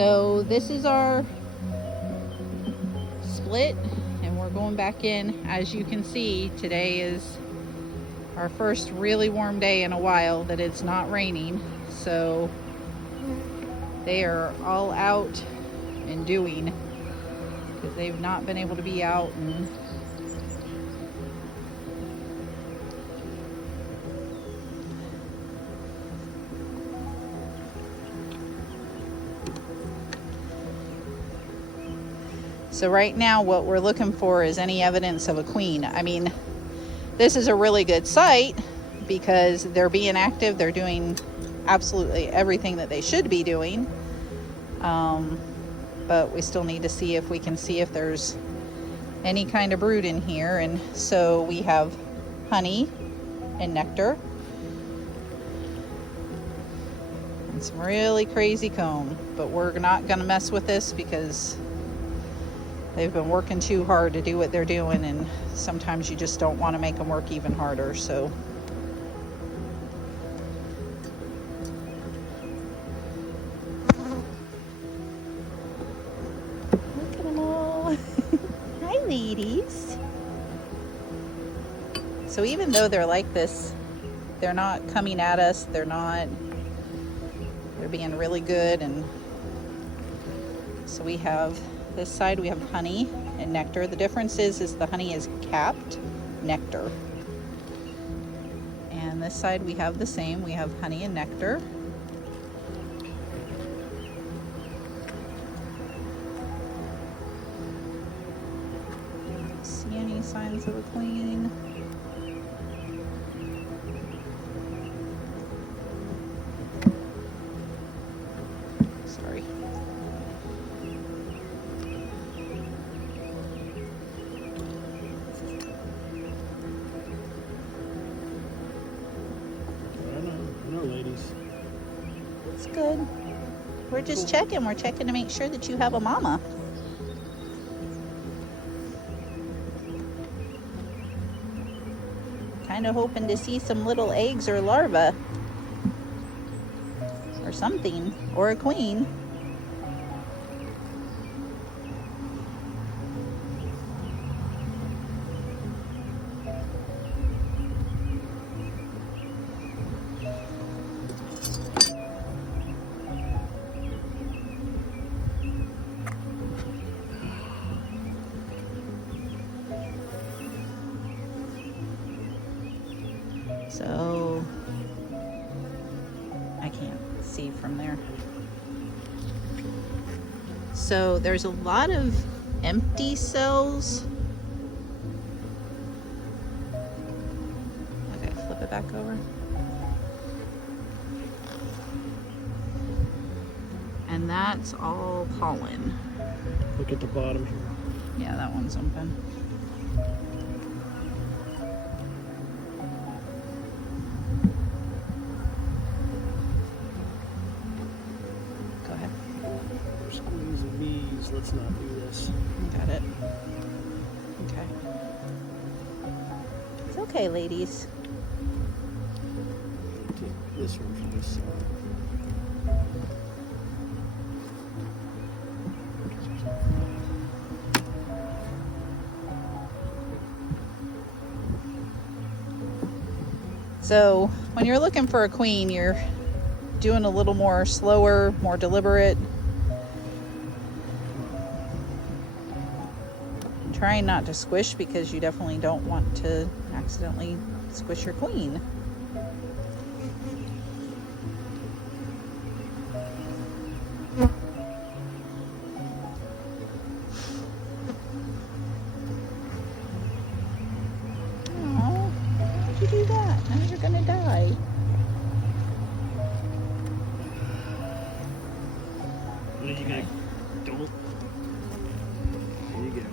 So this is our split, and we're going back in. As you can see, today is our first really warm day in a while that it's not raining. So they are all out and doing, because they've not been able to be out. And so right now what we're looking for is any evidence of a queen. I mean, this is a really good site because they're being active. They're doing absolutely everything that they should be doing. But we still need to see if we can see if there's any kind of brood in here. And so we have honey and nectar and some really crazy comb, but we're not gonna mess with this because they've been working too hard to do what they're doing, and sometimes you just don't want to make them work even harder. So look at them all. Hi, ladies. So even though they're like this, they're not coming at us. They're being really good. And so we have this side, we have honey and nectar. The difference is the honey is capped nectar. And this side we have the same. We have honey and nectar. Don't see any signs of a queen. Sorry. Ladies. It's good. We're just checking. We're checking to make sure that you have a mama. Kind of hoping to see some little eggs or larvae or something, or a queen. So I can't see from there. So there's a lot of empty cells. Okay, flip it back over. And that's all pollen. Look at the bottom here. Yeah, that one's open. Squeeze and bees. Let's not do this. Got it. Okay. It's okay, ladies. Take this one from this side. So when you're looking for a queen, you're doing a little more slower, more deliberate. Trying not to squish because you definitely don't want to accidentally squish your queen. Oh, why did you do that? Now you're gonna die. What are you gonna don't? There you go.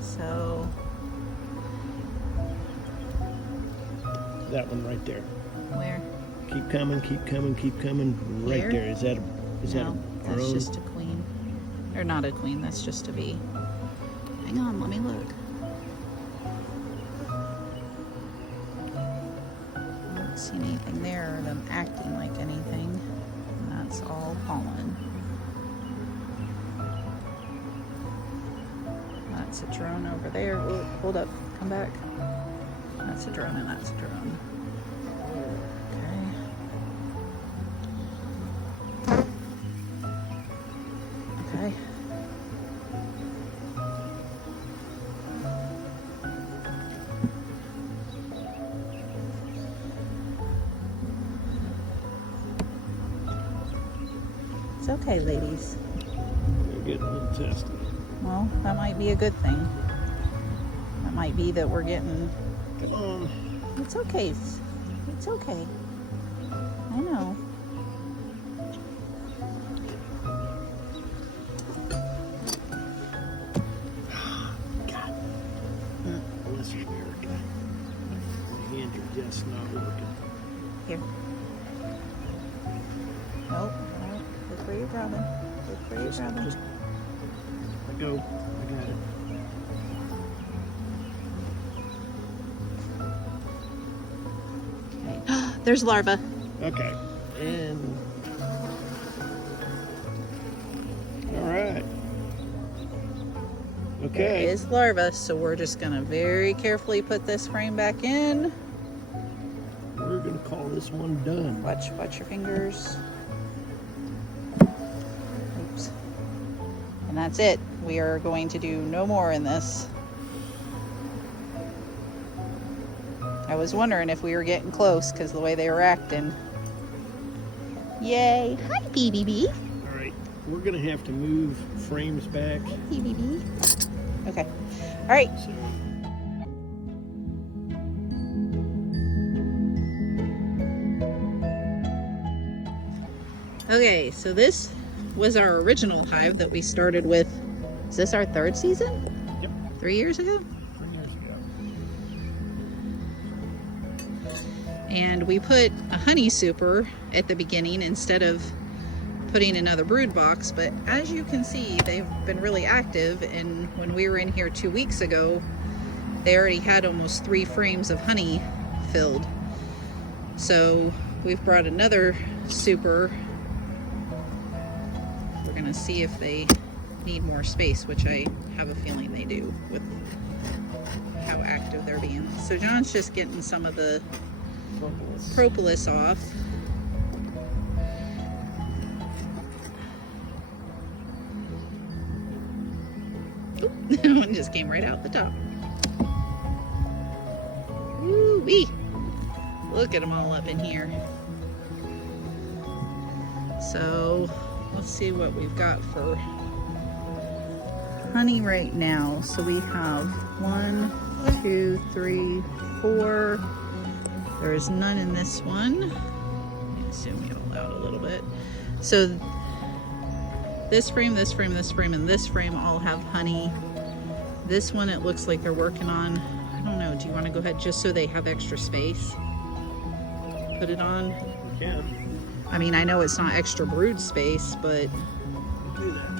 So That one right there. where? Keep coming, keep coming, keep coming. Right Here? there. Is that No, our that's own? just a queen. Or not a queen, that's just a bee. Hang on, let me look. I don't see anything there or them acting like anything. And that's all pollen. That's a drone over there. Whoa, hold up, come back. That's a drone and that's a drone. Okay. Okay. It's okay, ladies. They're getting a little testy. Well, that might be a good thing. That might be that we're getting... Come on. It's okay. It's okay. I know. God. Bless you, America. My hands are just not working. Here. Nope. Nope. Look where you're grabbing. Look where you're grabbing. Just let go. I got it. Okay. There's larva. Okay. And all right. Okay. There is larva, so we're just gonna very carefully put this frame back in. We're gonna call this one done. Watch your fingers. Oops. And that's it. We are going to do no more in this. I was wondering if we were getting close because the way they were acting. Yay. Hi, BBB. All right. We're gonna have to move frames back. BBB. Okay. All right. So Okay, so this was our original hive that we started with. Is this our third season? Yep. 3 years ago? 3 years ago. And we put a honey super at the beginning instead of putting another brood box, but as you can see, they've been really active, and when we were in here 2 weeks ago, they already had almost 3 frames of honey filled. So we've brought another super. We're gonna see if they need more space, which I have a feeling they do with how active they're being. So John's just getting some of the propolis off. Oop, that one just came right out the top. Woo-wee! Look at them all up in here. So let's see what we've got for honey right now. So we have 1, 2, 3, 4. There's none in this one. Let me zoom it all out a little bit. So this frame, this frame, this frame, and this frame all have honey. This one it looks like they're working on, I don't know, do you want to go ahead just so they have extra space? Put it on? We can. I mean, I know it's not extra brood space, but Do that.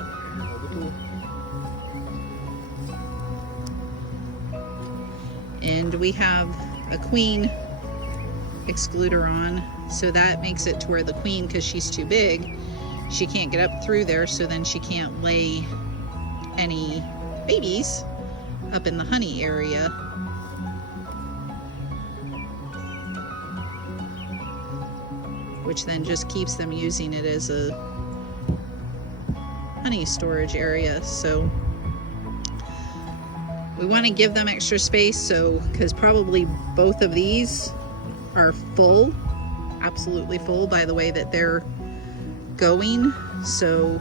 and we have a queen excluder on, so that makes it to where the queen, because she's too big, she can't get up through there, so then she can't lay any babies up in the honey area. Which then just keeps them using it as a honey storage area. So we want to give them extra space, so because probably both of these are full, absolutely full by the way that they're going. So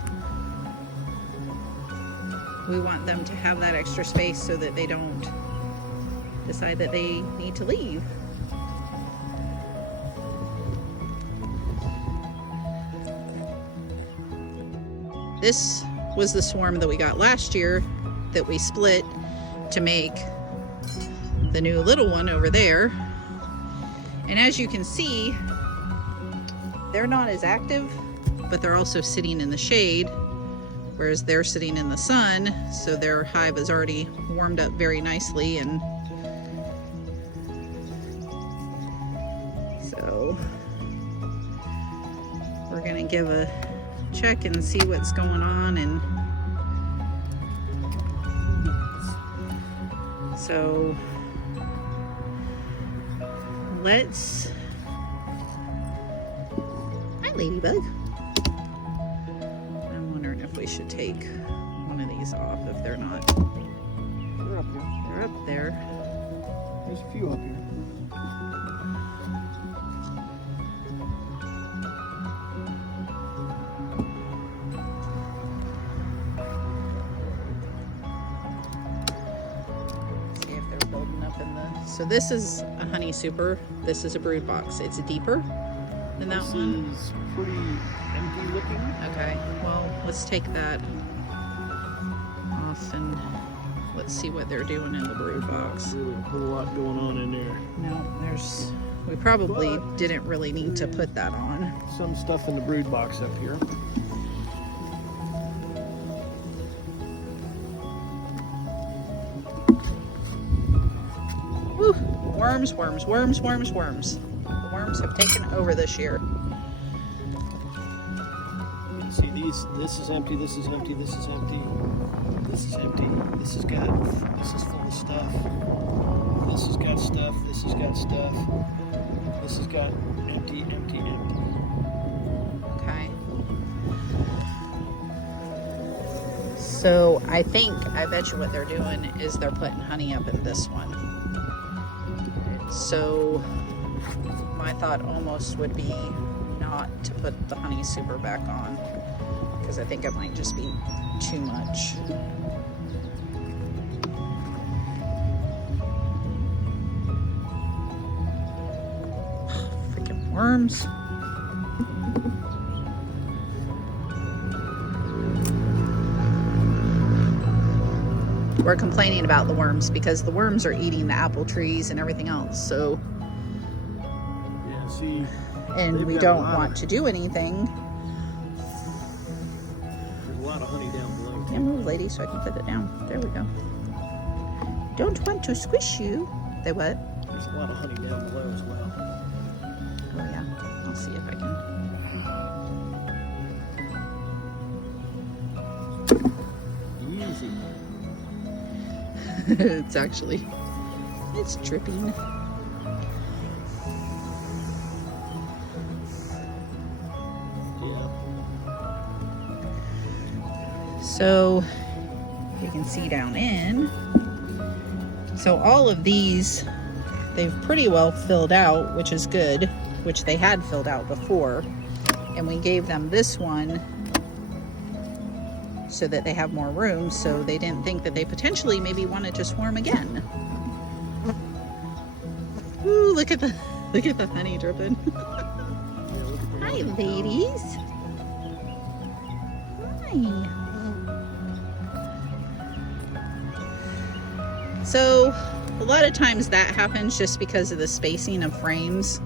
we want them to have that extra space so that they don't decide that they need to leave. This was the swarm that we got last year that we split to make the new little one over there. And as you can see, they're not as active, but they're also sitting in the shade, whereas they're sitting in the sun, so their hive is already warmed up very nicely. And so we're we're gonna give a check and see what's going on. And so let's, hi Ladybug. I'm wondering if we should take one of these off if they're not. They're up here. They're up there. There's a few up here. See if they're building up in the. So this is a honey super. This is a brood box. It's deeper than that one. This is pretty empty looking. Okay, well, let's take that off and let's see what they're doing in the brood box. Really a whole lot going on in there. No, we probably didn't really need to put that on. Some stuff in the brood box up here. Woo, worms, worms, worms, worms, worms. The worms have taken over this year. See these, this is empty, this is empty, this is empty, this is empty, this is full of stuff, this has got stuff, this has got stuff, this has got empty, empty, empty. Okay. So I bet you what they're doing is they're putting honey up in this one. So my thought almost would be not to put the honey super back on, because I think it might just be too much. Freaking worms. We're complaining about the worms because the worms are eating the apple trees and everything else. So, Yeah, see. and we don't want to do anything. There's a lot of honey down below. Yeah, move, lady, so I can put it down. There we go. Don't want to squish you. They what? There's a lot of honey down below as well. Oh yeah. I'll see if I can. Easy. It's dripping. Yeah. So you can see down in. So all of these, they've pretty well filled out, which is good, which they had filled out before. And we gave them this one so that they have more room, so they didn't think that they potentially maybe wanted to swarm again. Ooh, look at the honey dripping. Yeah, look at the Hi, one. ladies. Hi. So a lot of times that happens just because of the spacing of frames,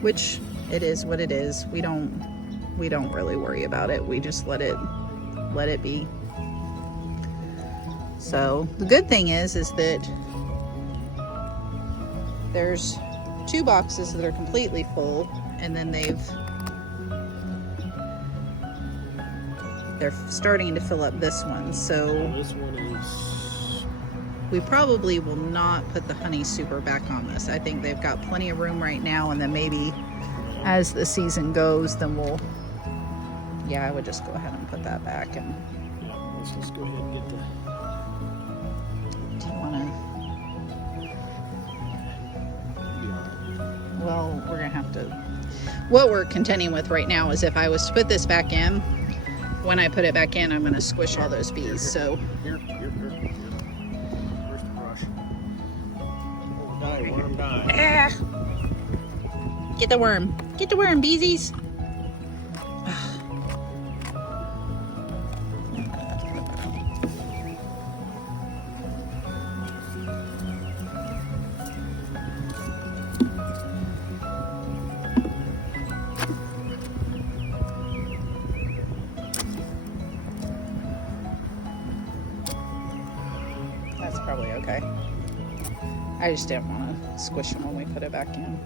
which it is what it is. We don't really worry about it. We just let it be. So the good thing is that there's 2 boxes that are completely full, and then they're starting to fill up this one. So This one is. we probably will not put the honey super back on this. I think they've got plenty of room right now, and then maybe as the season goes, then I would just go ahead and put that back. And Yeah, let's just go ahead and get the. do you want to? Well, we're gonna have to. What we're contending with right now is if I was to put this back in, when I put it back in, I'm gonna squish all those bees. So Here. Where's the brush? Oh, die, worm, die. get the worm, beesies. That's probably okay. I just didn't want to squish them when we put it back in.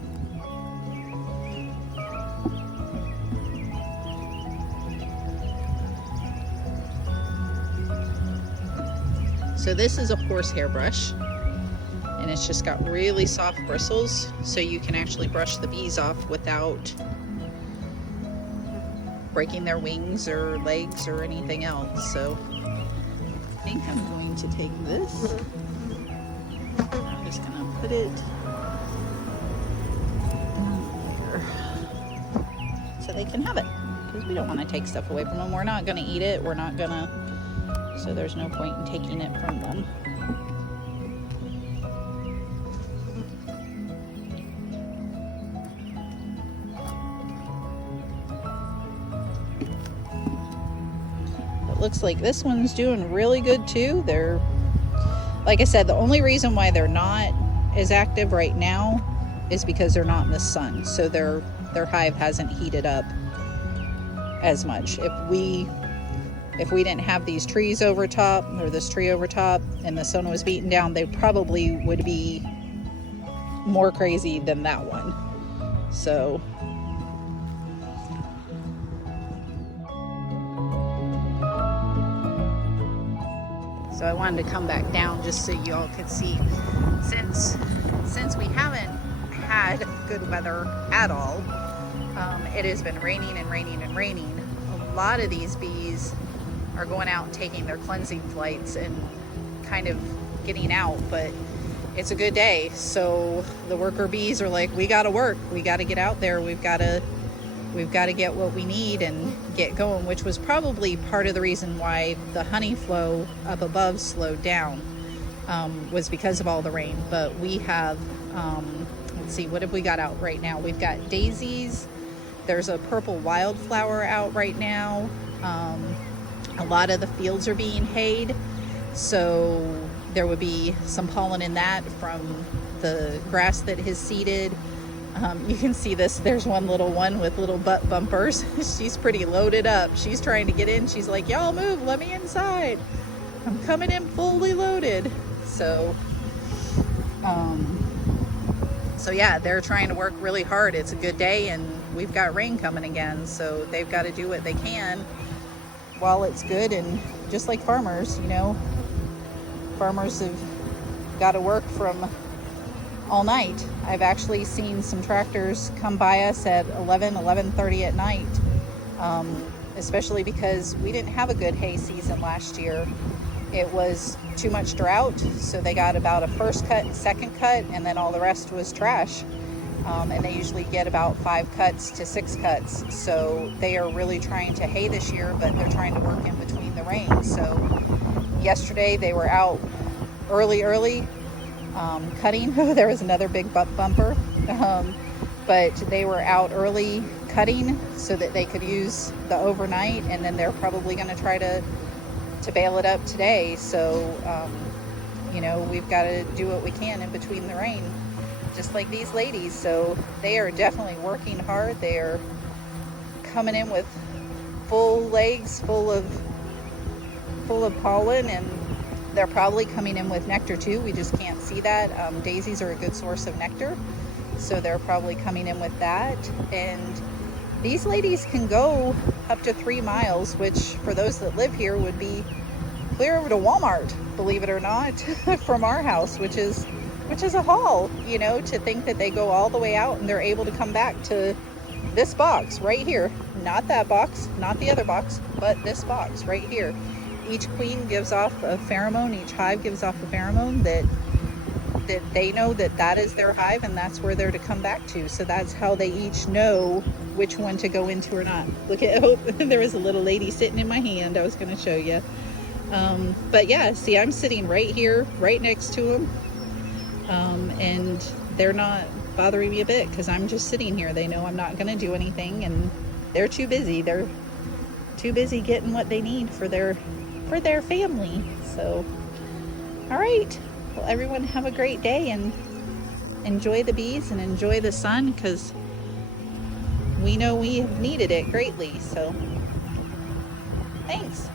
So this is a horsehair brush, and it's just got really soft bristles, so you can actually brush the bees off without breaking their wings or legs or anything else. So I think I'm going to take this. I'm just gonna put it here so they can have it, because we don't want to take stuff away from them. We're not gonna eat it. We're not gonna, so there's no point in taking it from them. It looks like this one's doing really good too. They're, like I said, the only reason why they're not as active right now is because they're not in the sun. So their hive hasn't heated up as much. If we didn't have these trees over top, or this tree over top, and the sun was beating down, they probably would be more crazy than that one. So I wanted to come back down just so you all could see, since we haven't had good weather at all, it has been raining and raining and raining. A lot of these bees are going out and taking their cleansing flights and kind of getting out, but it's a good day. So the worker bees are like, we got to work, we got to get out there, we've got to get what we need and get going, which was probably part of the reason why the honey flow up above slowed down, was because of all the rain. But we have, let's see, what have we got out right now? We've got daisies. There's a purple wildflower out right now. A lot of the fields are being hayed, so there would be some pollen in that from the grass that has seeded. You can see this, there's one little one with little butt bumpers. She's pretty loaded up. She's trying to get in. She's like, y'all move, let me inside. I'm coming in fully loaded. So yeah, they're trying to work really hard. It's a good day and we've got rain coming again. So they've got to do what they can while it's good. And just like farmers, you know, farmers have got to work from all night. I've actually seen some tractors come by us at 11:30 at night, especially because we didn't have a good hay season last year. It was too much drought, so they got about a first cut, second cut, and then all the rest was trash. And they usually get about 5 cuts to 6 cuts. So they are really trying to hay this year, but they're trying to work in between the rain. So yesterday they were out early, cutting. There was another big bumper, but they were out early cutting so that they could use the overnight, and then they're probably going to try to bale it up today. So you know, we've got to do what we can in between the rain, just like these ladies. So they are definitely working hard. They are coming in with full legs full of pollen, and they're probably coming in with nectar too. We just can't see that. Daisies are a good source of nectar, so they're probably coming in with that. And these ladies can go up to 3 miles, which for those that live here would be clear over to Walmart, believe it or not, from our house, which is a haul, you know, to think that they go all the way out and they're able to come back to this box right here. Not that box, not the other box, but this box right here. Each queen gives off a pheromone, each hive gives off a pheromone that they know that is their hive and that's where they're to come back to. So that's how they each know which one to go into or not. Look at, oh, there was a little lady sitting in my hand. I was going to show you. But yeah, see, I'm sitting right here, right next to them. And they're not bothering me a bit because I'm just sitting here. They know I'm not going to do anything, and they're too busy. They're too busy getting what they need for their family. So, all right. Well, everyone have a great day and enjoy the bees and enjoy the sun, because we know we have needed it greatly. So, thanks.